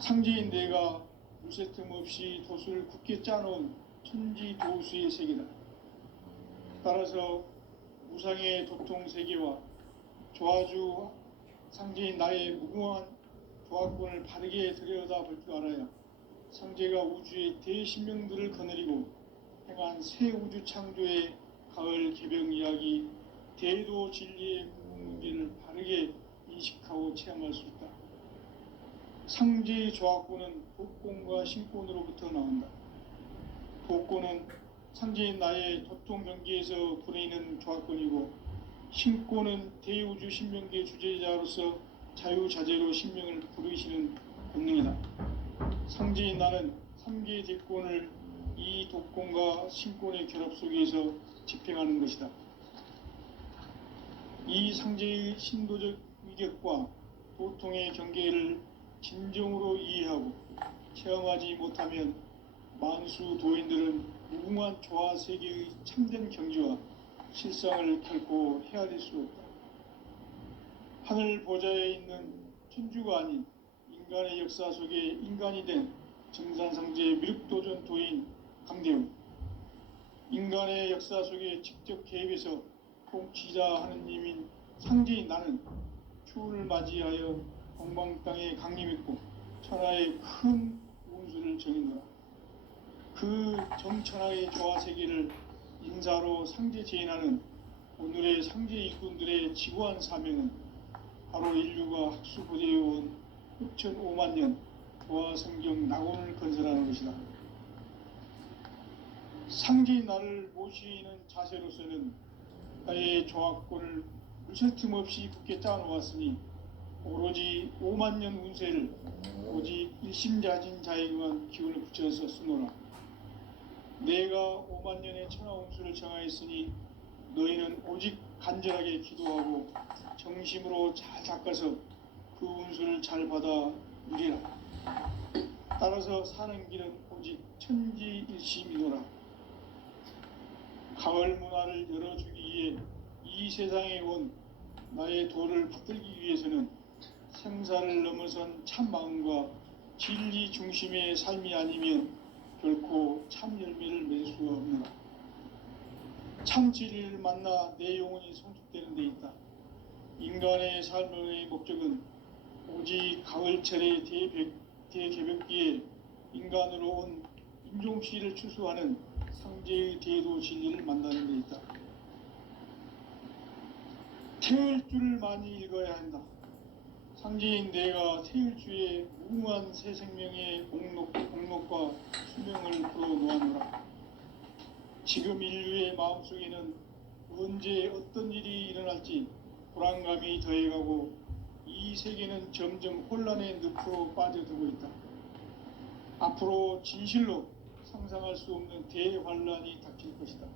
상제인 내가 물새 틈 없이 돛을 굳게 짜놓은 천지도수의 세계다. 따라서 무상의 도통 세계와 조화주 상제인 나의 무궁한 조화권을 바르게 들여다볼 줄 알아야 상제가 우주의 대신명들을 거느리고 행한 새 우주 창조의 가을 개병 이야기, 대도 진리의 문제를 바르게 인식하고 체험할 수 있다. 상제의 조화권은 복권과 신권으로부터 나온다. 복권은 상제인 나의 도통 경계에서 부리는 조화권이고, 신권은 대우주 신명계 주제자로서 자유자재로 신명을 부르시는 본능이다. 상제인 나는 3개의 대권을 이 독권과 신권의 결합 속에서 집행하는 것이다. 이 상제의 신도적 위격과 도통의 경계를 진정으로 이해하고 체험하지 못하면 만수 도인들은 무궁한 조화 세계의 참된 경지와 실상을 결코 헤아릴 수 없다. 하늘 보좌에 있는 천주가 아닌 인간의 역사 속에 인간이 된 정산상제 미륵도전 도인 강대웅, 인간의 역사 속에 직접 개입해서 통치자 하느님인 상제인 나는 추운을 맞이하여 동방 땅에 강림했고 천하의 큰 운수를 정했노라. 그 정천하의 조화세계를 인사로 상제 제인하는 오늘의 상제 일꾼들의 지구한 사명은 바로 인류가 학수고대해온 6,500만 년 조화성경 낙원을 건설하는 것이다. 상제인 나를 모시는 자세로서는 나의 조화권을 물샐 틈 없이 굳게 짜놓았으니 오로지 5만 년 운세를 오직 일심자진 자에게만 기운을 붙여서 쓰노라. 내가 5만 년의 천하 운수를 정하였으니 너희는 오직 간절하게 기도하고 정심으로 잘 닦아서 그 운수를 잘 받아 누리라. 따라서 사는 길은 오직 천지일심이노라. 가을 문화를 열어주기 위해 이 세상에 온 나의 도를 붙들기 위해서는 생사를 넘어선 참마음과 진리 중심의 삶이 아니면 결코 참 열매를 맺을 수가 없노라. 참 진리를 만나 내 영혼이 성숙되는 데 있다. 인간의 삶의 목적은 오직 가을철의 대개벽기에 인간으로 온 인종시를 추수하는 상제의 대도 진리를 만나는 데 있다. 태을주를 많이 읽어야 한다. 상제인 내가 태을주의 무궁한 새 생명의 공록과 수명을 불어놓아노라. 지금 인류의 마음속에는 언제 어떤 일이 일어날지 불안감이 더해가고 이 세계는 점점 혼란의 늪으로 빠져들고 있다. 앞으로 진실로 상상할 수 없는 대환란이 닥칠 것이다.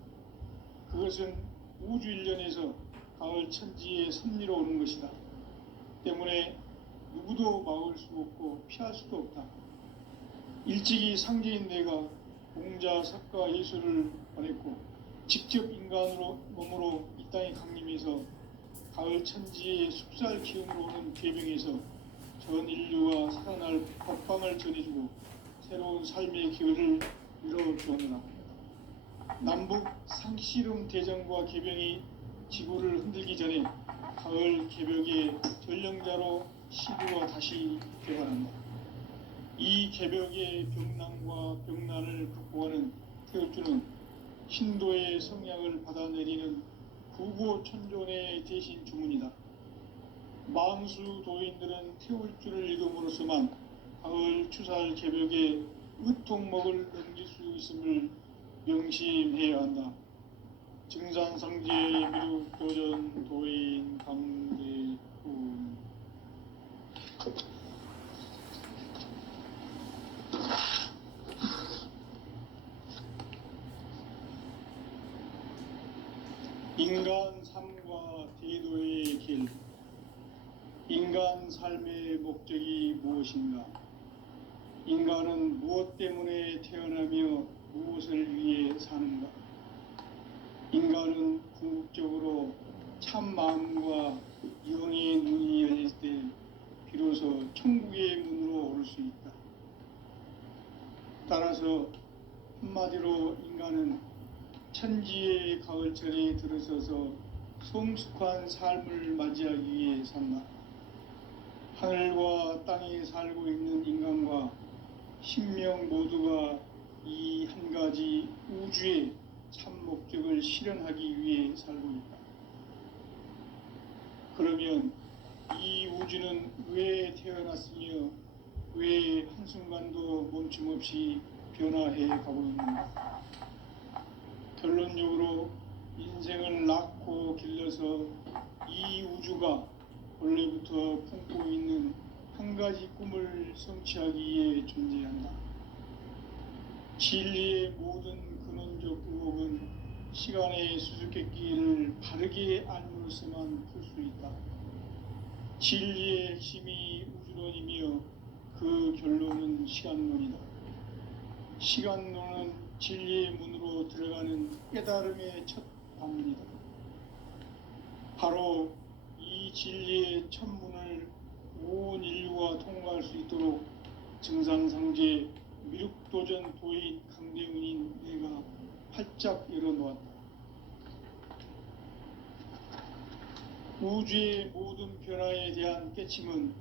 그것은 우주 일련에서 가을 천지의 섭리로 오는 것이다. 때문에 누구도 막을 수 없고 피할 수도 없다. 일찍이 상제인 내가 공자, 석가, 예수를 보냈고 직접 인간으로 몸으로 이 땅에 강림해서 가을 천지의 숲살 기운으로 오는 괴병에서 전 인류가 살아날 법방을 전해주고 새로운 삶의 기회를 이뤄주었노라. 남북 상씨름 대전과 개병이 지구를 흔들기 전에 가을 개벽의 전령자로 시구가 다시 개발한다. 이 개벽의 병난과 병난을 극복하는 태울주는 신도의 성향을 받아내리는 구고천존의 대신 주문이다. 망수 도인들은 태울주를 읽음으로써만 가을 추살 개벽의 의통목을 넘길 수 있음을 명심해야 한다. 증산상제 미륵도전 도인 강대훈. 인간 삶과 대도의 길. 인간 삶의 목적이 무엇인가? 인간은 무엇 때문에 태어나며 무엇을 위해 사는가? 인간은 궁극적으로 참 마음과 영의 눈이 열릴 때 비로소 천국의 문으로 오를 수 있다. 따라서 한마디로 인간은 천지의 가을철에 들어서서 성숙한 삶을 맞이하기 위해 산다. 하늘과 땅에 살고 있는 인간과 신명 모두가 이 한 가지 우주의 참 목적을 실현하기 위해 살고 있다. 그러면 이 우주는 왜 태어났으며 왜 한순간도 멈춤없이 변화해 가고 있는가? 결론적으로 인생을 낳고 길러서 이 우주가 원래부터 품고 있는 한 가지 꿈을 성취하기 위해 존재한다. 진리의 모든 근원적 의혹은 시간의 수수께끼를 바르게 알므로서만 풀 수 있다. 진리의 핵심이 우주론이며 그 결론은 시간론이다. 시간론은 진리의 문으로 들어가는 깨달음의 첫 방문이다. 바로 이 진리의 첫 문을 온 인류가 통과할 수 있도록 증산상제 미륵도전 도인 강대훈인 내가 활짝 열어놓았다. 우주의 모든 변화에 대한 깨침은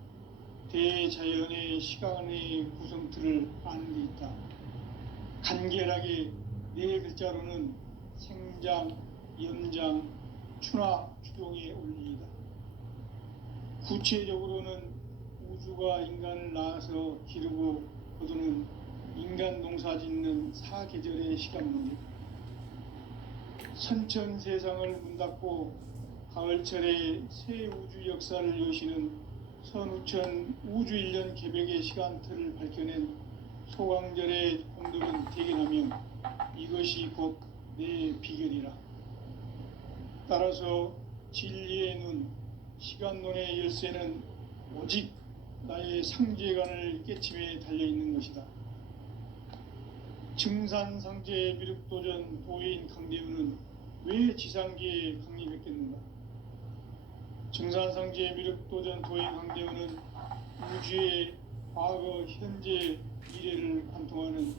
대자연의 시간의 구성틀을 아는 데 있다. 간결하게 네 글자로는 생장, 연장, 추나 추동의 원리이다. 구체적으로는 우주가 인간을 낳아서 기르고 거두는 인간 농사 짓는 사계절의 시간 문제, 선천 세상을 문 닫고 가을철에 새 우주 역사를 여시는 선우천 우주 1년 개백의 시간틀을 밝혀낸 소강절의 공덕은 대견하며 이것이 곧 내 비결이라. 따라서 진리의 눈, 시간론의 열쇠는 오직 나의 상제관을 깨침에 달려있는 것이다. 증산상제 미륵도전 도인 강대훈은 왜 지상계에 강림했겠는가? 증산상제 미륵도전 도인 강대훈은 우주의 과거, 현재, 미래를 관통하는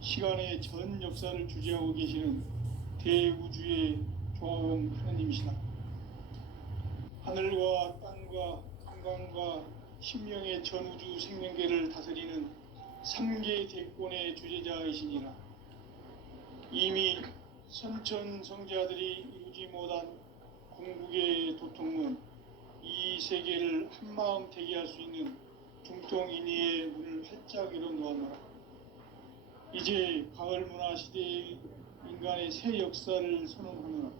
시간의 전 역사를 주재하고 계시는 대우주의 조화원 하느님이시다. 하늘과 땅과 한강과 신명의 전우주 생명계를 다스리는 3계 대권의 주재자이시니라. 이미 선천성자들이 이루지 못한 궁극의 도통문, 이 세계를 한마음 대기할 수 있는 중통인의의 문을 활짝 열어놓아노라. 이제 가을문화 시대의 인간의 새 역사를 선언하노라.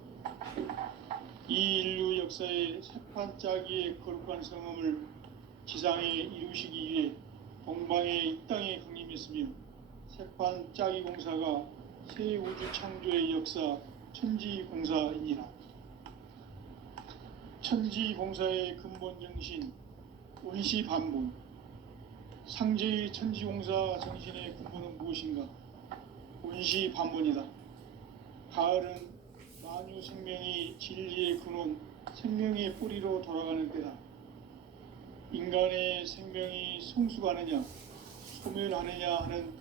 이 인류 역사의 새판짜기의 거룩한 성험을 지상에 이루시기 위해 동방의 이 땅에 강림했으며 새판짜기 공사가 새 우주 창조의 역사 천지공사이니라. 천지공사의 근본 정신 원시반본, 상제의 천지공사 정신의 근본은 무엇인가? 원시반본이다. 가을은 만유 생명이 진리의 근원, 생명의 뿌리로 돌아가는 때다. 인간의 생명이 성숙하느냐, 소멸하느냐 하는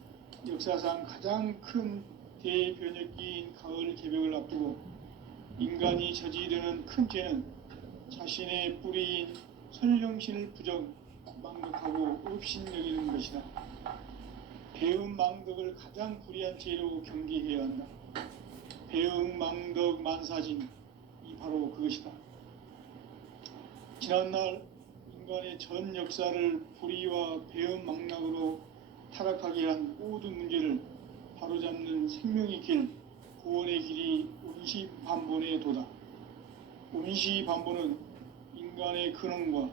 역사상 가장 큰 대변혁기인 가을 개벽을 앞두고 인간이 저지르는 큰 죄는 자신의 뿌리인 선령신을 부정, 망덕하고 업신여기는 것이다. 배음 망덕을 가장 불의한 죄로 경계해야 한다. 배음 망덕 만사진, 이 바로 그것이다. 지난날 인간의 전 역사를 불의와 배음 망락으로 타락하게 한 모든 문제를 바로잡는 생명의 길, 구원의 길이 원시반본의 도다. 원시반본은 인간의 근원과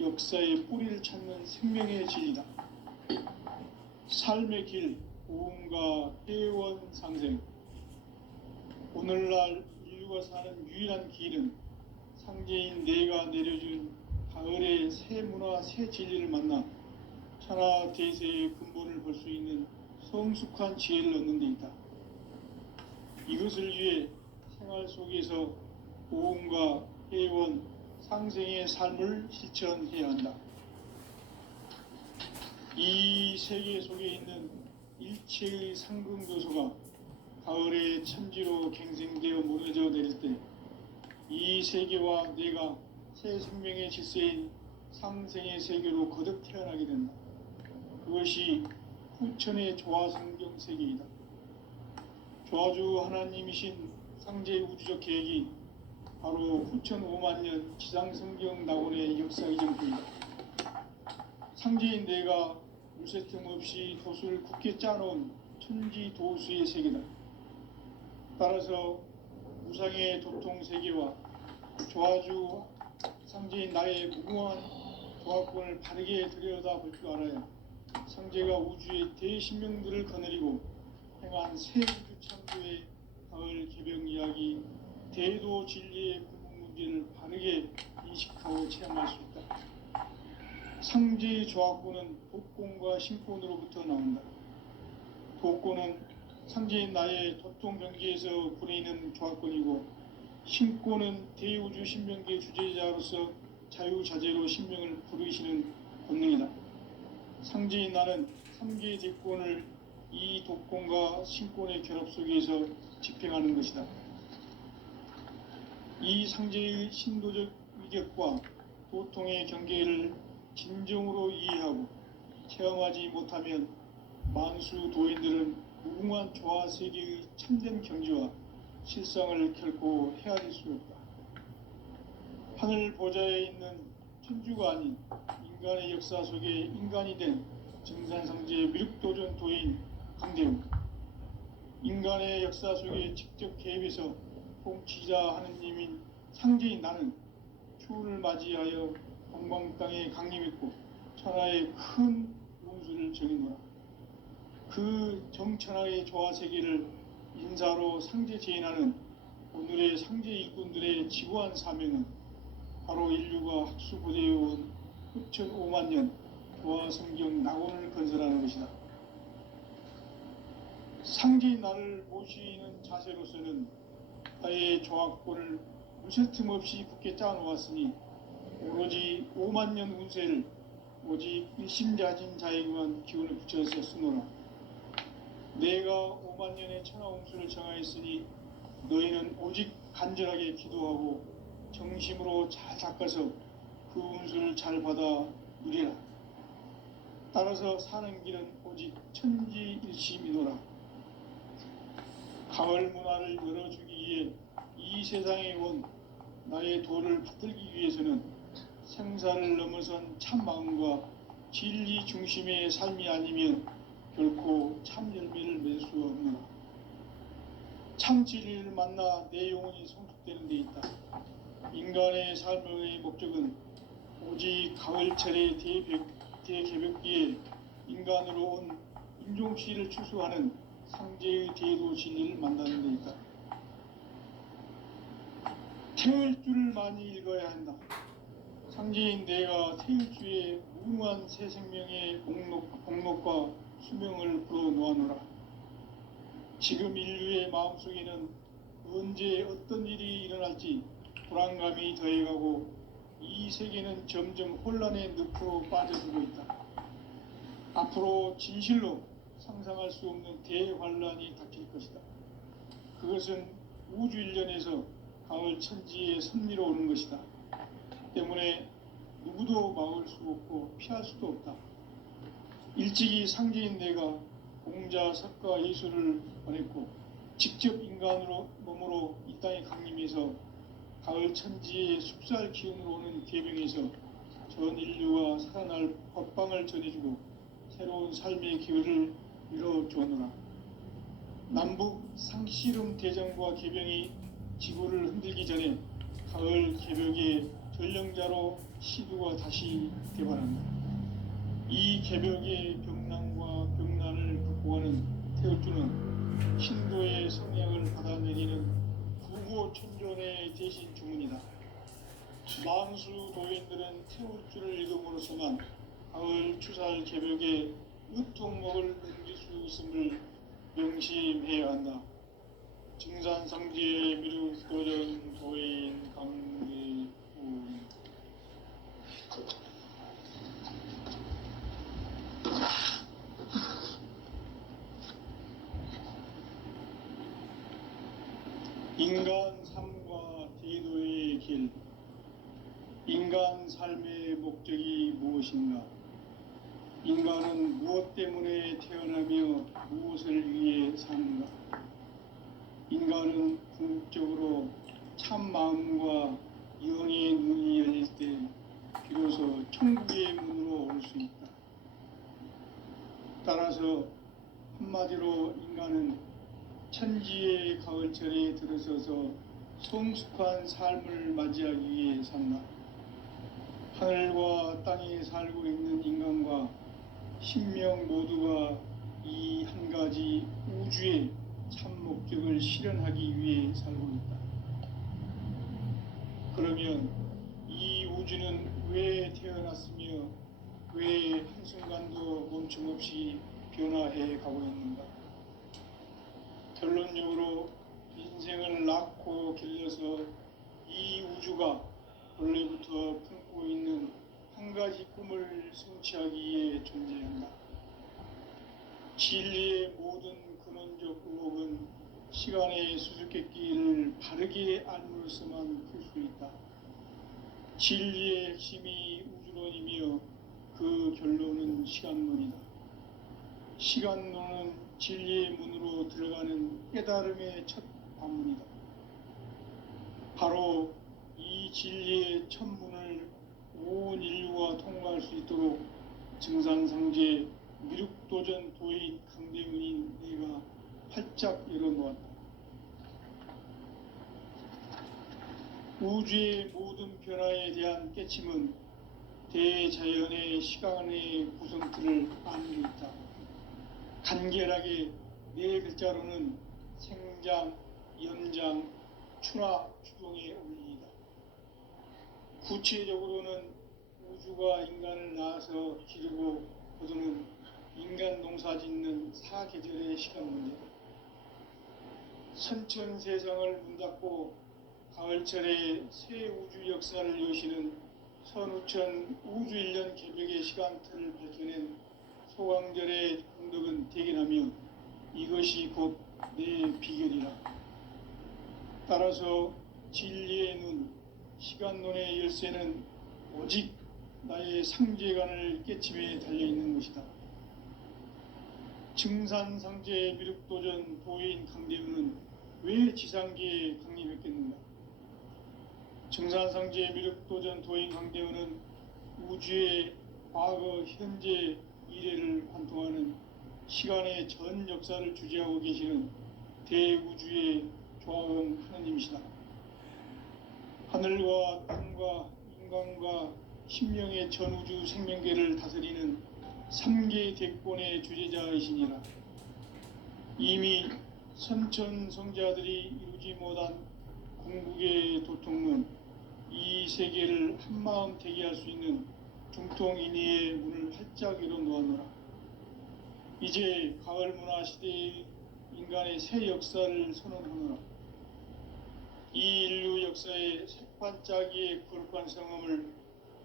역사의 뿌리를 찾는 생명의 진리다. 삶의 길, 고음과 회원 상생. 오늘날 인류가 사는 유일한 길은 상제인 내가 내려준 가을의 새 문화, 새 진리를 만나 천하 대세의 근본을 볼 수 있는 성숙한 지혜를 얻는 데 있다. 이것을 위해 생활 속에서 고음과 회원, 상생의 삶을 실천해야 한다. 이 세계 속에 있는 일체의 상금교소가 가을의 천지로 갱생되어 무너져 내릴 때 이 세계와 내가 새 생명의 질서인 상생의 세계로 거듭 태어나게 된다. 그것이 후천의 조화성경 세계이다. 조화주 하나님이신 상제의 우주적 계획이 바로 후천 5만 년 지상성경 낙원의 역사 이전부이다. 상제인 내가 물새 틈 없이 도수를 굳게 짜놓은 천지 도수의 세계다. 따라서 무상의 도통 세계와 조화주 상제인 나의 무궁한 조화권을 바르게 들여다볼 줄 알아야 상제가 우주의 대신명들을 거느리고 행한 새 우주 창조의 가을 개병 이야기 대도 진리의 구분 문제를 바르게 인식하고 체험할 수 있다. 상제의 조화권은 도권과 신권으로부터 나온다. 도권은 상제인 나의 도통 경지에서 부리는 조화권이고, 신권은 대우주 신명계 주제자로서 자유자재로 신명을 부르시는 권능이다. 상제인 나는 3개의 대권을 이 도권과 신권의 결합 속에서 집행하는 것이다. 이 상제의 신도적 위격과 도통의 경계를 진정으로 이해하고 체험하지 못하면 만수 도인들은 무궁한 조화 세계의 참된 경지와 실상을 결코 헤아릴 수 없다. 하늘 보좌에 있는 천주가 아닌 인간의 역사 속에 인간이 된 증산상제의 미륵도전 도인 강대웅, 인간의 역사 속에 직접 개입해서 통치자 하느님인 상제인 나는 추운을 맞이하여 동방 땅에 강림했고 천하의 큰 운수를 정해노라. 그 정천하의 조화 세계를 인사로 상제 제인하는 오늘의 상제 일꾼들의 지구한 사명은 바로 인류가 학수고대해온 후천 5만 년 조화 성경 낙원을 건설하는 것이다. 상제인 나를 모시는 자세로서는 나의 조화권을 무쇠 틈 없이 굳게 짜놓았으니 오로지 5만 년 운세를 오직 일심자진 자에게만 기운을 붙여서 쓰노라. 내가 5만 년의 천하홍수를 정하였으니 너희는 오직 간절하게 기도하고 정심으로 잘 닦아서 그 운수를 잘 받아 누리라. 따라서 사는 길은 오직 천지일심이노라. 가을 문화를 열어주기 위해 이 세상에 온 나의 도를 붙들기 위해서는 생사를 넘어선 참 마음과 진리 중심의 삶이 아니면 결코 참 열매를 맺을 수 없노라. 참 진리를 만나 내 영혼이 성숙되는 데 있다. 인간의 삶의 목적은 오직 가을철의 대개벽기에 인간으로 온 인종시를 추수하는 상제의 대도 진리를 만나는 데 있다. 태을 줄을 많이 읽어야 한다. 상제인 내가 태을 주의 무궁한 새 생명의 공록과 수명을 불어놓아노라. 지금 인류의 마음속에는 언제 어떤 일이 일어날지 불안감이 더해가고 이 세계는 점점 혼란의 늪으로 빠져들고 있다. 앞으로 진실로 상상할 수 없는 대환란이 닥칠 것이다. 그것은 우주 일련에서 가을 천지에 섭리로 오는 것이다. 때문에 누구도 막을 수 없고 피할 수도 없다. 일찍이 상제인 내가 공자, 석가, 예수를 보냈고 직접 인간으로 몸으로 이 땅에 강림해서 가을 천지의 숲살 기운으로 오는 계명에서 전 인류가 살아날 법방을 전해주고 새로운 삶의 기회를 이뤄주었노라. 남북 상씨름 대전과 계병이 지구를 흔들기 전에 가을 개벽의 전령자로 시두가 다시 개발한다. 이 개벽의 병난과 병난을 극복하는 태울주는 신도의 성향을 받아내리는 구호천존의 대신 주문이다. 만수 도인들은 태울주를 읽음으로써만 가을 추살 개벽의 으통목을 넘길 수 있음을 명심해야 한다. 증산상지의 미륵도전 도인 강대훈. 인간 삶과 대도의 길, 인간 삶의 목적이 무엇인가? 인간은 무엇 때문에 태어나며 무엇을 위해 사는가? 인간은 궁극적으로 참 마음과 영의 눈이 열릴 때 비로소 천국의 문으로 올 수 있다. 따라서 한마디로 인간은 천지의 가을철에 들어서서 성숙한 삶을 맞이하기 위해 산다. 하늘과 땅에 살고 있는 인간과 신명 모두가 이 한 가지 우주의 참 목적을 실현하기 위해 살고 있다. 그러면 이 우주는 왜 태어났으며 왜 한순간도 멈춤 없이 변화해 가고 있는가? 결론적으로 인생을 낳고 길러서 이 우주가 원래부터 품고 있는 한 가지 꿈을 성취하기 위해 존재한다. 진리의 모든 근원적 의혹은 시간의 수수께끼를 바르게 알므로서만 풀 수 있다. 진리의 핵심이 우주론이며 그 결론은 시간론이다. 시간론은 진리의 문으로 들어가는 깨달음의 첫 관문이다. 바로 이 진리의 첫 문을 온 인류가 통과할 수 있도록 증산상제 미륵도전 도인 강대문인 내가 활짝 열어놓았다. 우주의 모든 변화에 대한 깨침은 대자연의 시간의 구성틀을 아는 데 있다. 간결하게 네 글자로는 생장, 연장, 추나 추동의 원리이다. 구체적으로는 우주가 인간을 낳아서 기르고 거두는 인간 농사 짓는 사계절의 시간 문제다. 선천 세상을 문 닫고 가을철에 새 우주 역사를 여시는 선우천 우주 1년 개벽의 시간틀을 밝혀낸 소강절의 공덕은 대견하며 이것이 곧 내 비결이라. 따라서 진리의 눈, 시간론의 열쇠는 오직 나의 상제관을 깨침에 달려있는 것이다. 증산상제 미륵도전 도인 강대우는 왜 지상계에 강림했겠는가? 증산상제 미륵도전 도인 강대우는 우주의 과거, 현재, 미래를 관통하는 시간의 전 역사를 주재하고 계시는 대우주의 조화원 하느님이시다. 하늘과 땅과 인간과 신명의 전우주 생명계를 다스리는 3개 대권의 주재자이시니라. 이미 선천성자들이 이루지 못한 궁극의 도통은 이 세계를 한마음 되게 할 수 있는 중통인의의 문을 활짝 열어놓았노라. 이제 가을 문화 시대의 인간의 새 역사를 선언하노라. 이 인류 역사의 새반짝이의 거룩한 성함을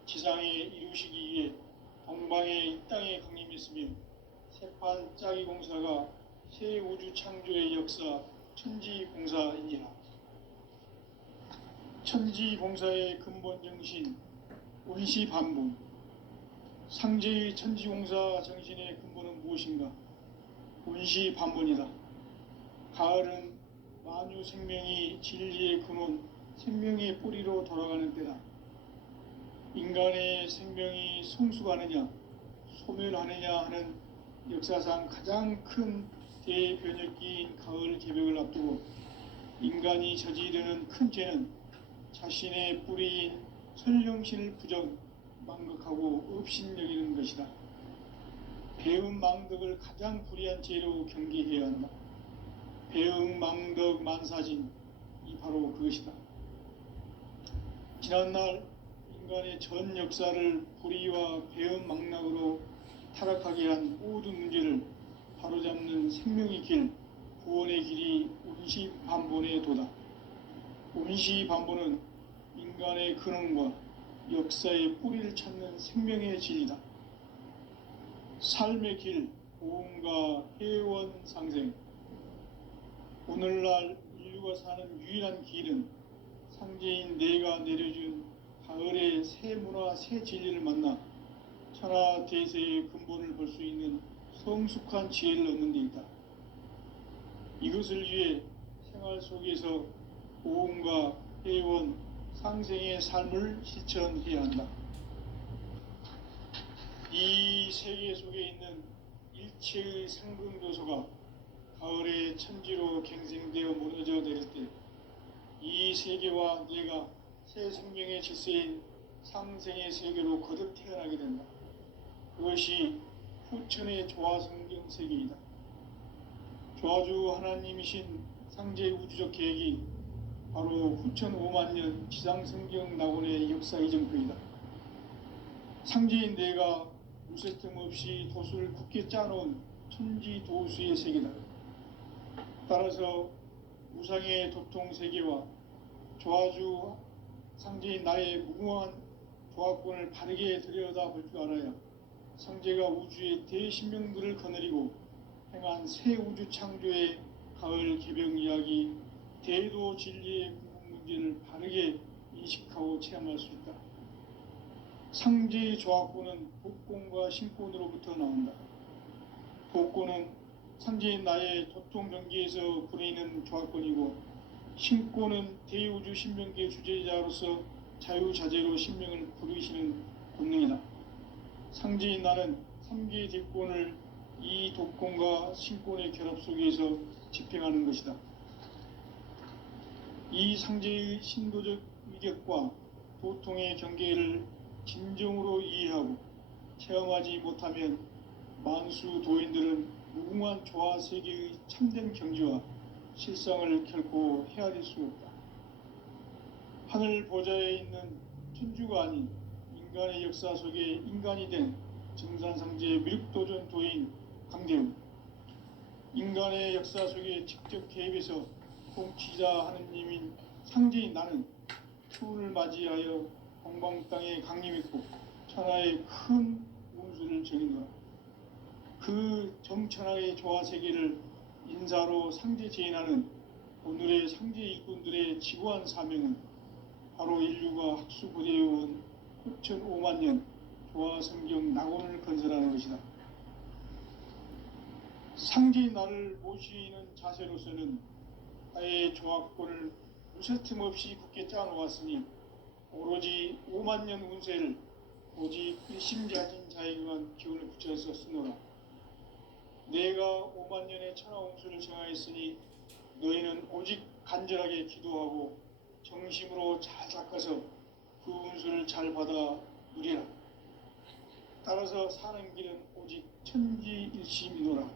지상에 이루시기 위해 동방의 이 땅에 강림했으며 새반짝이 공사가 새 우주 창조의 역사 천지공사이니라. 천지공사의 근본 정신 원시반본, 상제의 천지공사 정신의 근본은 무엇인가? 원시반본이다. 가을은 만유 생명이 진리의 근원, 생명의 뿌리로 돌아가는 때다. 인간의 생명이 성숙하느냐, 소멸하느냐 하는 역사상 가장 큰 대변혁기인 가을 개벽을 앞두고 인간이 저지르는 큰 죄는 자신의 뿌리인 설령신을 부정, 망극하고 업신여기는 것이다. 배움 망덕을 가장 불의한 죄로 경계해야 한다. 배움 망덕 만사진, 이 바로 그것이다. 지난날 인간의 전 역사를 불의와 배움 망락으로 타락하게 한 모든 문제를 바로잡는 생명의 길, 구원의 길이 온시반본의 도다. 온시반본은 인간의 근원과 역사의 뿌리를 찾는 생명의 진리다. 삶의 길, 보험과 회원 상생. 오늘날 인류가 사는 유일한 길은 상제인 내가 내려준 가을의 새 문화, 새 진리를 만나 천하 대세의 근본을 볼 수 있는 성숙한 지혜를 얻는 데 있다. 이것을 위해 생활 속에서 고음과 회원, 상생의 삶을 실천해야 한다. 이 세계 속에 있는 일체의 상승조소가 가을의 천지로 갱생되어 무너져 내릴 때 이 세계와 내가 새 생명의 질서인 상생의 세계로 거듭 태어나게 된다. 그것이 후천의 조화성경 세계이다. 조화주 하나님이신 상제 우주적 계획이 바로 후천 5만 년 지상성경 낙원의 역사 이정표이다. 상제인 내가 무쇠틈 없이 도수를 굳게 짜놓은 천지 도수의 세계다. 따라서 우상의 도통 세계와 조화주 상제인 나의 무궁한 조화권을 바르게 들여다볼 줄 알아야 상제가 우주의 대신명들을 거느리고 행한 새 우주 창조의 가을 개벽 이야기, 대도 진리의 궁극 문제를 바르게 인식하고 체험할 수 있다. 상제의 조화권은 복권과 신권으로부터 나온다. 복권은 상제인 나의 도통 경계에서 부리는 조화권이고, 신권은 대우주 신명계 주제자로서 자유자재로 신명을 부르시는 권능이다. 상제인 나는 3개의 뒷권을 이 독권과 신권의 결합 속에서 집행하는 것이다. 이 상제의 신도적 위격과 도통의 경계를 진정으로 이해하고 체험하지 못하면 만수 도인들은 무궁한 조화 세계의 참된 경지와 실상을 결코 헤아릴 수 없다. 하늘 보좌에 있는 천주가 아닌 인간의 역사 속에 인간이 된 정산상제의 미륵도전 도인 강대우, 인간의 역사 속에 직접 개입해서 통치자 하느님인 상제인 나는 추운을 맞이하여 동방 땅에 강림했고 천하의 큰 운수를 정인노라. 그 정천하의 조화 세계를 인사로 상제 제인하는 오늘의 상제 일꾼들의 지구한 사명은 바로 인류가 학수고대해온 후천 5만 년 조화 성경 낙원을 건설하는 것이다. 상제인 나를 모시는 자세로서는 나의 조화권을 무쇠틈 없이 굳게 짜놓았으니 오로지 5만 년 운세를 오직 일심자진 자에게만 기운을 붙여서 쓰노라. 내가 5만 년의 천하 운수를 정하였으니 너희는 오직 간절하게 기도하고 정심으로 잘 닦아서 그 운수를 잘 받아 누리라. 따라서 사는 길은 오직 천지일심이노라.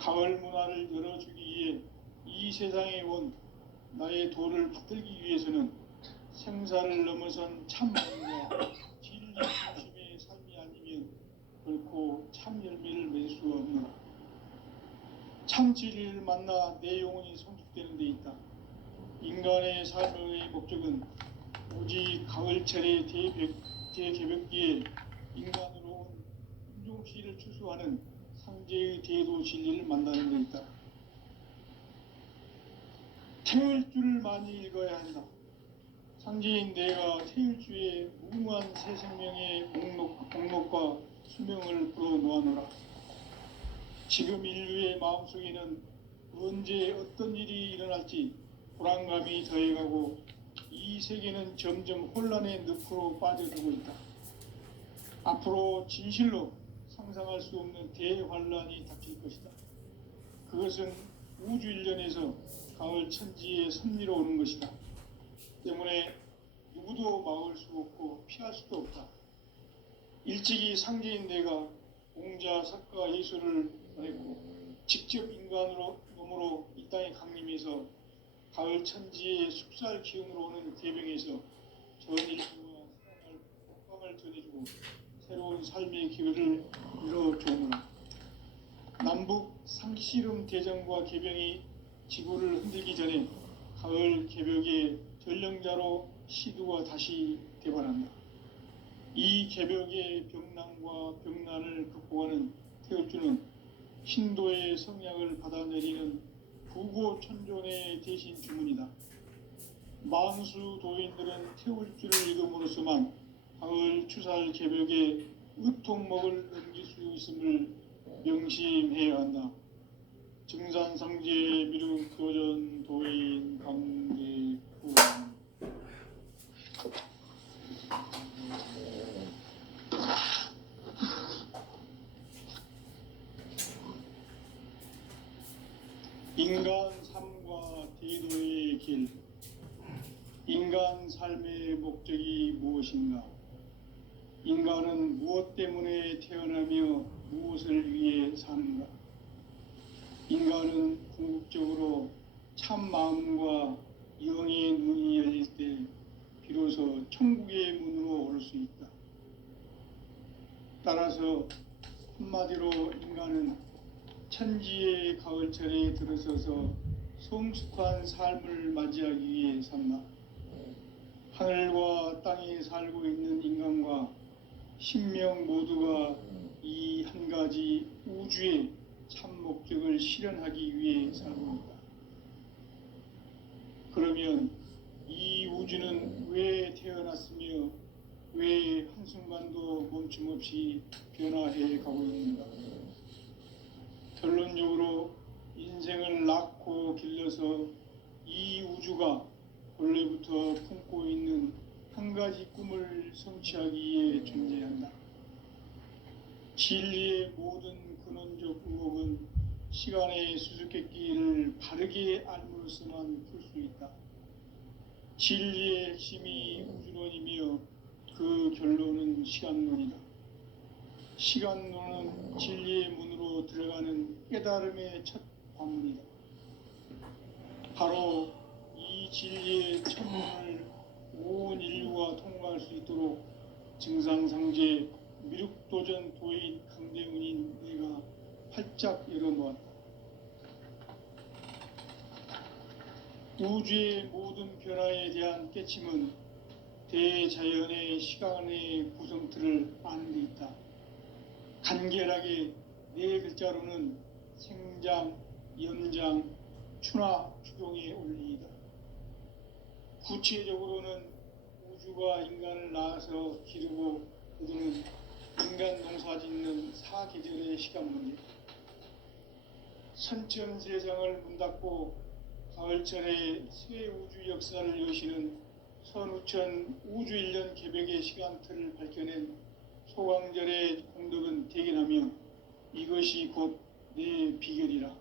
가을 문화를 열어주기 위해 이 세상에 온 나의 도를 붙들기 위해서는 생사를 넘어선 참마음과 진리 중심의 삶이 아니면 결코 참 열매를 맺을 수 없노라. 참 진리를 만나 내 영혼이 성숙되는 데 있다. 인간의 삶의 목적은 오직 가을철의 대개벽기에 인간으로 온 인종씨를 추수하는 상제의 대도 진리를 만나는 데 있다. 태울 줄을 많이 읽어야 한다. 상제인 내가 태일주의 무궁한 새 생명의 목록과 수명을 불어놓아노라. 지금 인류의 마음속에는 언제 어떤 일이 일어날지 불안감이 더해가고 이 세계는 점점 혼란의 늪으로 빠져들고 있다. 앞으로 진실로 상상할 수 없는 대환란이 닥칠 것이다. 그것은 우주 일련에서 가을 천지의 섭리로 오는 것이다. 때문에 누구도 막을 수 없고 피할 수도 없다. 일찍이 상제인 내가 공자, 석가, 예수를 보냈고 직접 인간으로 몸으로 이 땅에 강림해서 가을 천지의 숙살 기운으로 오는 계병에서 전 인류와 사랑을 복강을 전해주고 새로운 삶의 기회를 열어주오노라. 남북 상씨름 대전과 계병이 지구를 흔들기 전에 가을 개벽의 전령자로 시두가 다시 개발한다. 이 개벽의 병난과 병난을 극복하는 태울주는 신도의 성약을 받아내리는 부고천존의 대신 주문이다. 만수 도인들은 태울 줄을 읽음으로써만 가을 추살 개벽에 으통목을 넘길 수 있음을 명심해야 한다. 증산상제 미륵 도전 도인 강대구. 인간 삶과 대도의 길. 인간 삶의 목적이 무엇인가? 인간은 무엇 때문에 태어나며 무엇을 위해 사는가? 인간은 궁극적으로 참 마음과 영의 눈이 열릴 때 비로소 천국의 문으로 올 수 있다. 따라서 한마디로 인간은 천지의 가을철에 들어서서 성숙한 삶을 맞이하기 위해 산다. 하늘과 땅에 살고 있는 인간과 신명 모두가 이 한 가지 우주의 참 목적을 실현하기 위해 살고 있다. 그러면 이 우주는 왜 태어났으며 왜 한순간도 멈춤없이 변화해 가고 있는가? 결론적으로 인생을 낳고 길러서 이 우주가 원래부터 품고 있는 한 가지 꿈을 성취하기 위해 존재한다. 진리의 모든 근원적 의혹은 시간의 수수께끼를 바르게 알므로써만 풀 수 있다. 진리의 핵심이 우주론이며 그 결론은 시간론이다. 시간론은 진리의 문으로 들어가는 깨달음의 첫 관문이다. 바로 이 진리의 첫 문을 온 인류가 통과할 수 있도록 증상상제 미륵도전 도인 강대훈인 내가 활짝 열어놓았다. 우주의 모든 변화에 대한 깨침은 대자연의 시간의 구성틀을 아는 데 있다. 간결하게 네 글자로는 생장, 연장, 추나 추동의 원리이다. 구체적으로는 우주가 인간을 낳아서 기르고 거두는 인간 농사 짓는 사계절의 시간 문제. 선천 세상을 문 닫고 가을철에 새 우주 역사를 여시는 선우천 우주 1년 개벽의 시간틀을 밝혀낸 소강절의 공덕은 대견하며 이것이 곧 내 비결이라.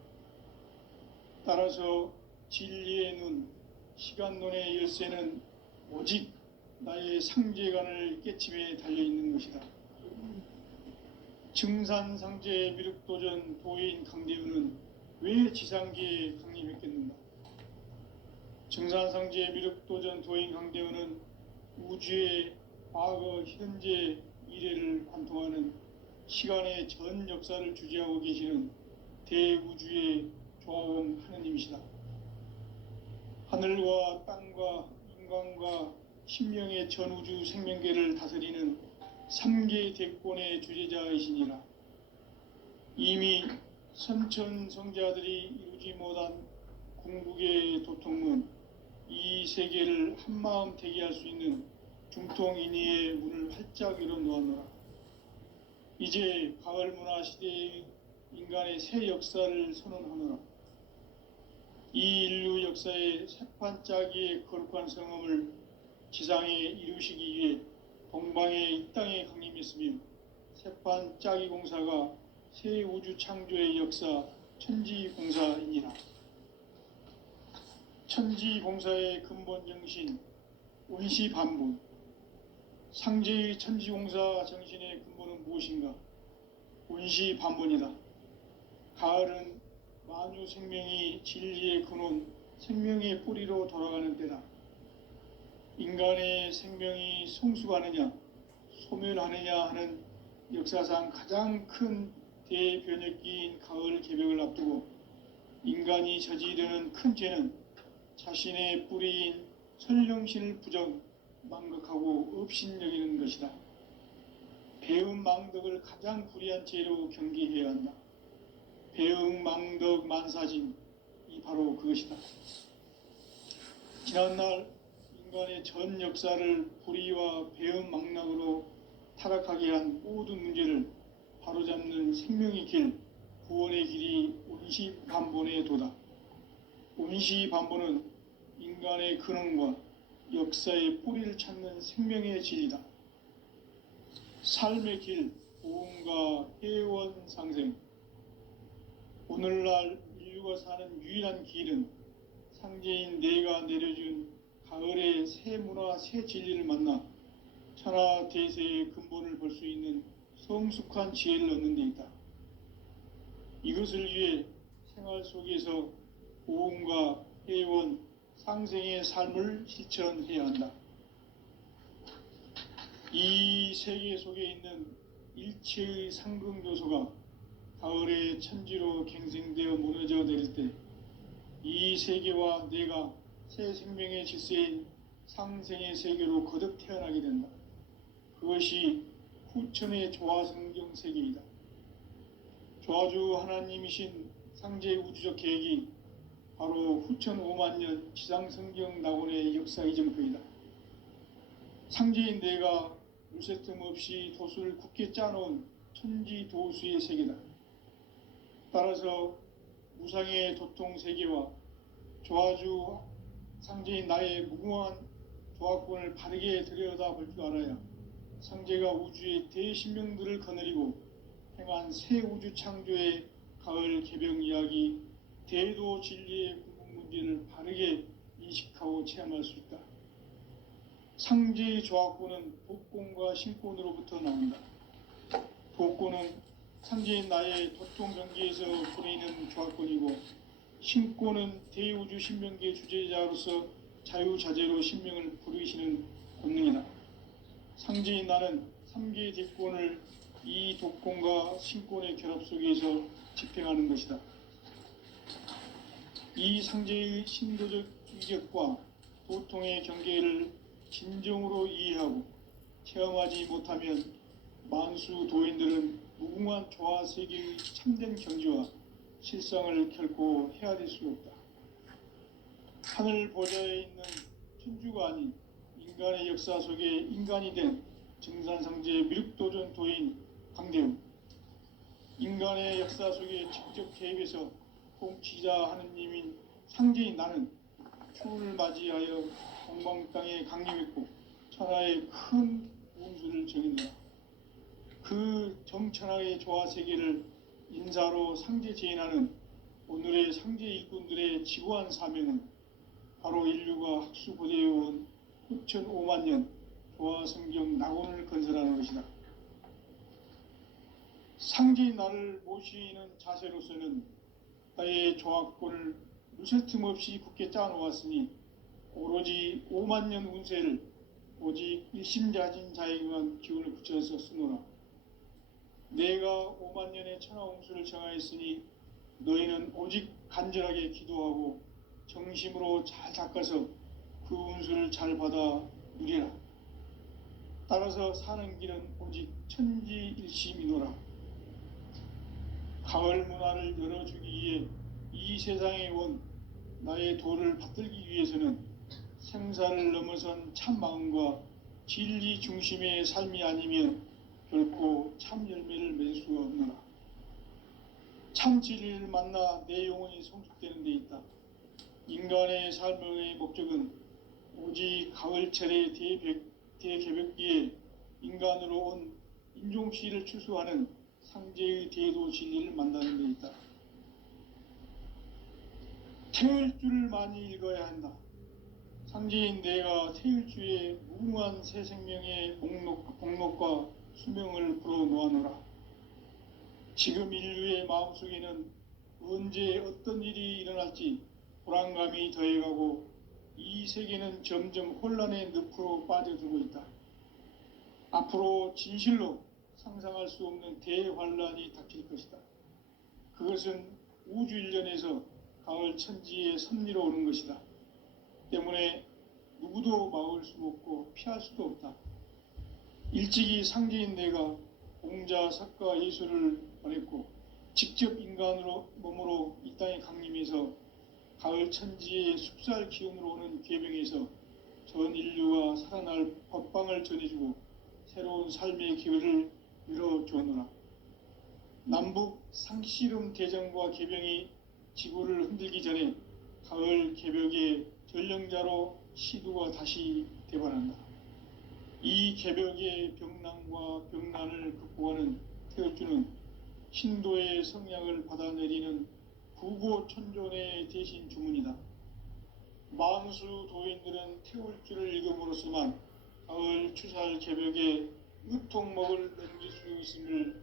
따라서 진리의 눈, 시간론의 열쇠는 오직 나의 상제관을 깨침에 달려있는 것이다. 증산상제 미륵도전 도인 강대훈은 왜 지상계에 강림했겠는가? 증산상제 미륵도전 도인 강대훈은 우주의 과거, 현재, 미래를 관통하는 시간의 전 역사를 주재하고 계시는 대우주의 조화원 하느님이시다. 하늘과 땅과 인간과 신명의 전우주 생명계를 다스리는 3계 대권의 주재자이시니라. 이미 선천성자들이 이루지 못한 궁극의 도통문, 이 세계를 한마음 되게 할 수 있는 중통인의의 문을 활짝 열어놓았노라. 이제 가을 문화 시대의 인간의 새 역사를 선언하노라. 이 인류 역사의 새판짜기의 거룩한 성음을 지상에 이루시기 위해 동방의 이 땅에 강림했으며 새판짜기 공사가 새 우주 창조의 역사 천지공사이니라. 천지공사의 근본 정신 원시반분. 상제의 천지공사 정신의 근본은 무엇인가? 원시반분이다. 가을은 만유 생명이 진리의 근원, 생명의 뿌리로 돌아가는 때다. 인간의 생명이 성숙하느냐, 소멸하느냐 하는 역사상 가장 큰 대변혁기인 가을 개벽을 앞두고 인간이 저지르는 큰 죄는 자신의 뿌리인 설령신을 부정, 망각하고 업신여기는 것이다. 배음 망덕을 가장 불의한 죄로 경계해야 한다. 배음 망덕 만사진, 바로 그것이다. 지난날 인간의 전 역사를 불의와 배은망락으로 타락하게 한 모든 문제를 바로잡는 생명의 길, 구원의 길이 운시반본의 도다. 운시반본은 인간의 근원과 역사의 뿌리를 찾는 생명의 진리다. 삶의 길, 보험과 회원 상생. 오늘날 인류가 사는 유일한 길은 상제인 내가 내려준 가을의 새 문화, 새 진리를 만나 천하 대세의 근본을 볼 수 있는 성숙한 지혜를 얻는 데 있다. 이것을 위해 생활 속에서 보험과 회원, 상생의 삶을 실천해야 한다. 이 세계 속에 있는 일체의 상극 요소가 가을의 천지로 갱생되어 무너져 내릴 때 이 세계와 내가 새 생명의 질서인 상생의 세계로 거듭 태어나게 된다. 그것이 후천의 조화성경 세계이다. 조화주 하나님이신 상제의 우주적 계획이 바로 후천 5만 년 지상성경 낙원의 역사 이전표이다. 상제인 내가 물새 틈 없이 도수를 굳게 짜놓은 천지도수의 세계다. 따라서 무상의 도통 세계와 조화주 상제인 나의 무궁한 조화권을 바르게 들여다볼 줄 알아야 상제가 우주의 대신명들을 거느리고 행한 새 우주 창조의 가을 개병 이야기, 대도 진리의 궁극 문제를 바르게 인식하고 체험할 수 있다. 상제의 조화권은 복권과 신권으로부터 나온다. 복권은 상제인 나의 도통 경계에서 부리는 조화권이고, 신권은 대우주 신명기의 주제자로서 자유자재로 신명을 부르시는 권능이다. 상제인 나는 3개의 대권을 이 독권과 신권의 결합 속에서 집행하는 것이다. 이 상제의 신도적 위격과 도통의 경계를 진정으로 이해하고 체험하지 못하면 만수 도인들은 무궁한 조화 세계의 참된 경지와 실상을 결코 헤아릴 수 없다. 하늘 보좌에 있는 천주가 아닌 인간의 역사 속에 인간이 된 증산상제 미륵도전 도인 강대웅, 인간의 역사 속에 직접 개입해서 통치자 하느님인 상제인 나는 추운을 맞이하여 동방 땅에 강림했고 천하의 큰 운수를 정했노라. 그 정천하의 조화세계를 인사로 상제 제인하는 오늘의 상제 일꾼들의 지고한 사명은 바로 인류가 학수고대해온 후천 5만 년 조화성경 낙원을 건설하는 것이다. 상제인 나를 모시는 자세로서는 나의 조화권을 무쇠 틈 없이 굳게 짜놓았으니 오로지 5만 년 운세를 오직 일심자진 자에게만 기운을 붙여서 쓰노라. 내가 5만 년의 천하 운수를 정하였으니 너희는 오직 간절하게 기도하고 정심으로 잘 닦아서 그 운수를 잘 받아 누리라. 따라서 사는 길은 오직 천지일심이노라. 가을 문화를 열어주기 위해 이 세상에 온 나의 도를 받들기 위해서는 생사를 넘어선 참 마음과 진리 중심의 삶이 아니면 결코 참 열매를 맺을 수가 없노라. 참 진리를 만나 내 영혼이 성숙되는 데 있다. 인간의 삶의 목적은 오직 가을철의 대개벽기에 인간으로 온 인종시를 추수하는 상제의 대도 진리를 만나는 데 있다. 태일주를 많이 읽어야 한다. 상제인 내가 태일주의 무궁한 새 생명의 복록과 수명을 불어놓아노라. 지금 인류의 마음속에는 언제 어떤 일이 일어날지 불안감이 더해가고 이 세계는 점점 혼란의 늪으로 빠져들고 있다. 앞으로 진실로 상상할 수 없는 대환란이 닥칠 것이다. 그것은 우주 일련에서 가을 천지의 섭리로 오는 것이다. 때문에 누구도 막을 수 없고 피할 수도 없다. 일찍이 상제인 내가 공자, 석가, 예수를 보냈고 직접 인간으로 몸으로 이 땅에 강림해서 가을 천지의 숲살 기운으로 오는 궤병에서 전 인류가 살아날 법방을 전해주고 새로운 삶의 기회를 열어주었노라. 남북 상씨름 대전과 궤병이 지구를 흔들기 전에 가을 개벽의 전령자로 시두가 다시 대반한다. 이 개벽의 병난과 병난을 극복하는 태울주는 신도의 성량을 받아내리는 구고천존의 대신 주문이다. 만수 도인들은 태울주를 읽음으로써만 가을 추살 개벽의 의통목을 넘길 수 있음을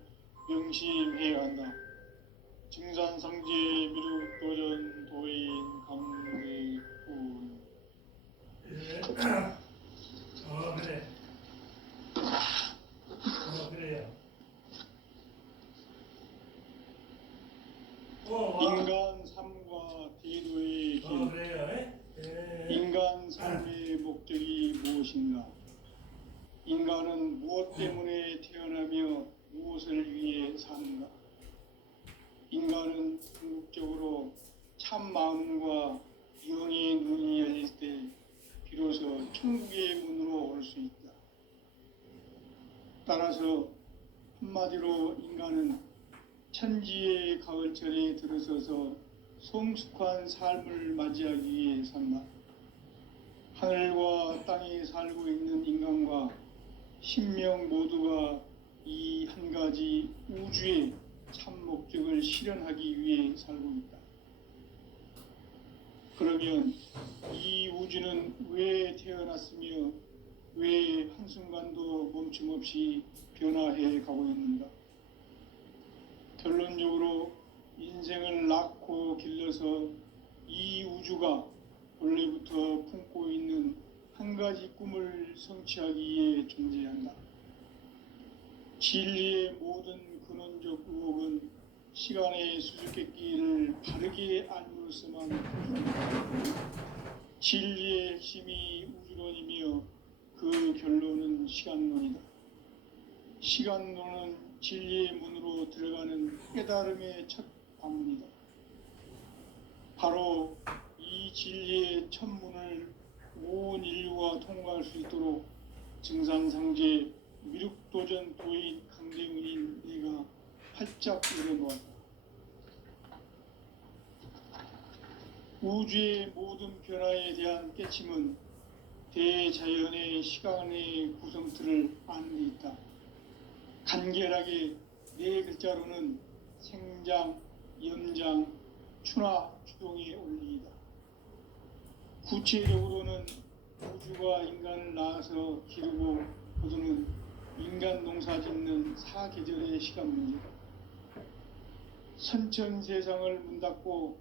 명심해야 한다. 증산상제 미륵도전 도인 강대군. 그래. 그래요. 인간 삶과 대도의 길. 그래요. 인간 삶의 목적이 무엇인가? 인간은 무엇 때문에 태어나며 무엇을 위해 사는가? 인간은 궁극적으로 참 마음과 영의 눈이 열릴 때 비로소 천국의 문으로 올 수 있다. 따라서 한마디로 인간은 천지의 가을철에 들어서서 성숙한 삶을 맞이하기 위해 산다. 하늘과 땅에 살고 있는 인간과 신명 모두가 이 한 가지 우주의 참 목적을 실현하기 위해 살고 있다. 그러면 이 우주는 왜 태어났으며 왜 한순간도 멈춤없이 변화해 가고 있는가? 결론적으로 인생을 낳고 길러서 이 우주가 원래부터 품고 있는 한 가지 꿈을 성취하기 위해 존재한다. 진리의 모든 근원적 의혹은 시간의 수수께끼를 바르게 알므로서만 진리의 핵심이 우주론이며 그 결론은 시간론이다. 시간론은 진리의 문으로 들어가는 깨달음의 첫 방문이다. 바로 이 진리의 첫 문을 온 인류가 통과할 수 있도록 증산상제 미륵도전 도인 강대훈인 내가 활짝 열어놓았다. 우주의 모든 변화에 대한 깨침은 대자연의 시간의 구성틀을 아는 데 있다. 간결하게 네 글자로는 생장, 염장, 추나 추동의 원리이다. 구체적으로는 우주가 인간을 낳아서 기르고 거두는 인간 농사 짓는 사계절의 시간 문제다. 선천 세상을 문 닫고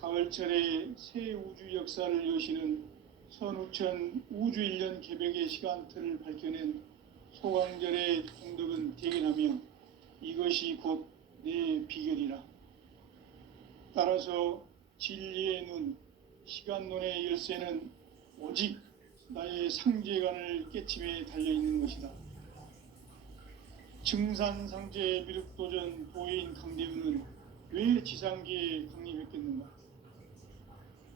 가을철에 새 우주 역사를 여시는 선우천 우주 1년 개벽의 시간틀을 밝혀낸 소강절의 공덕은 대견하며 이것이 곧 내 비결이라. 따라서 진리의 눈, 시간론의 열쇠는 오직 나의 상제관을 깨침에 달려있는 것이다. 증산상제 미륵도전 도인 강대훈은 왜 지상계에 강림했겠는가?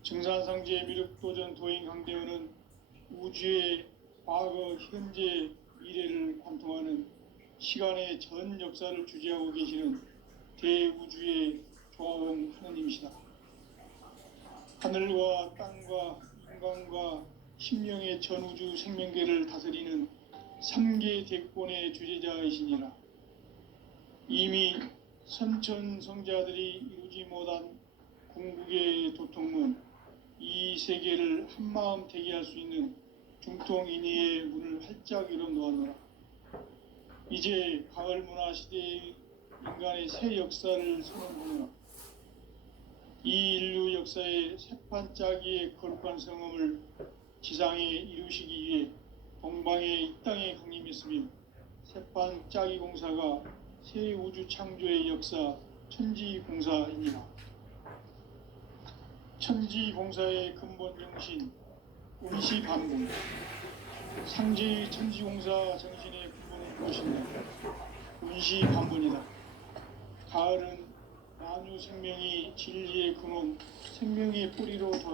증산상제 미륵도전 도인 강대훈은 우주의 과거, 현재, 미래를 관통하는 시간의 전 역사를 주재하고 계시는 대우주의 조화원 하느님이시다. 하늘과 땅과 인간과 신명의 전우주 생명계를 다스리는 3계 대권의 주재자이시니라. 이미 선천성자들이 이루지 못한 궁극의 도통문, 이 세계를 한마음 되게 할 수 있는 중통인의의 문을 활짝 열어놓았노라. 이제 가을 문화 시대의 인간의 새 역사를 선언하노라. 이 인류 역사의 새판짜기의 거룩한 성음을 지상에 이루시기 위해 동방의 이 땅에 강림했으며 새판짜기 공사가 새 우주 창조의 역사 천지공사이니라. 천지공사의 근본 정신 운시반분, 상제의 천지공사 정신의 근본은 무엇인가? 운시반분이다. 가을은 만유 생명이 진리의 근원, 생명의 뿌리로 돌아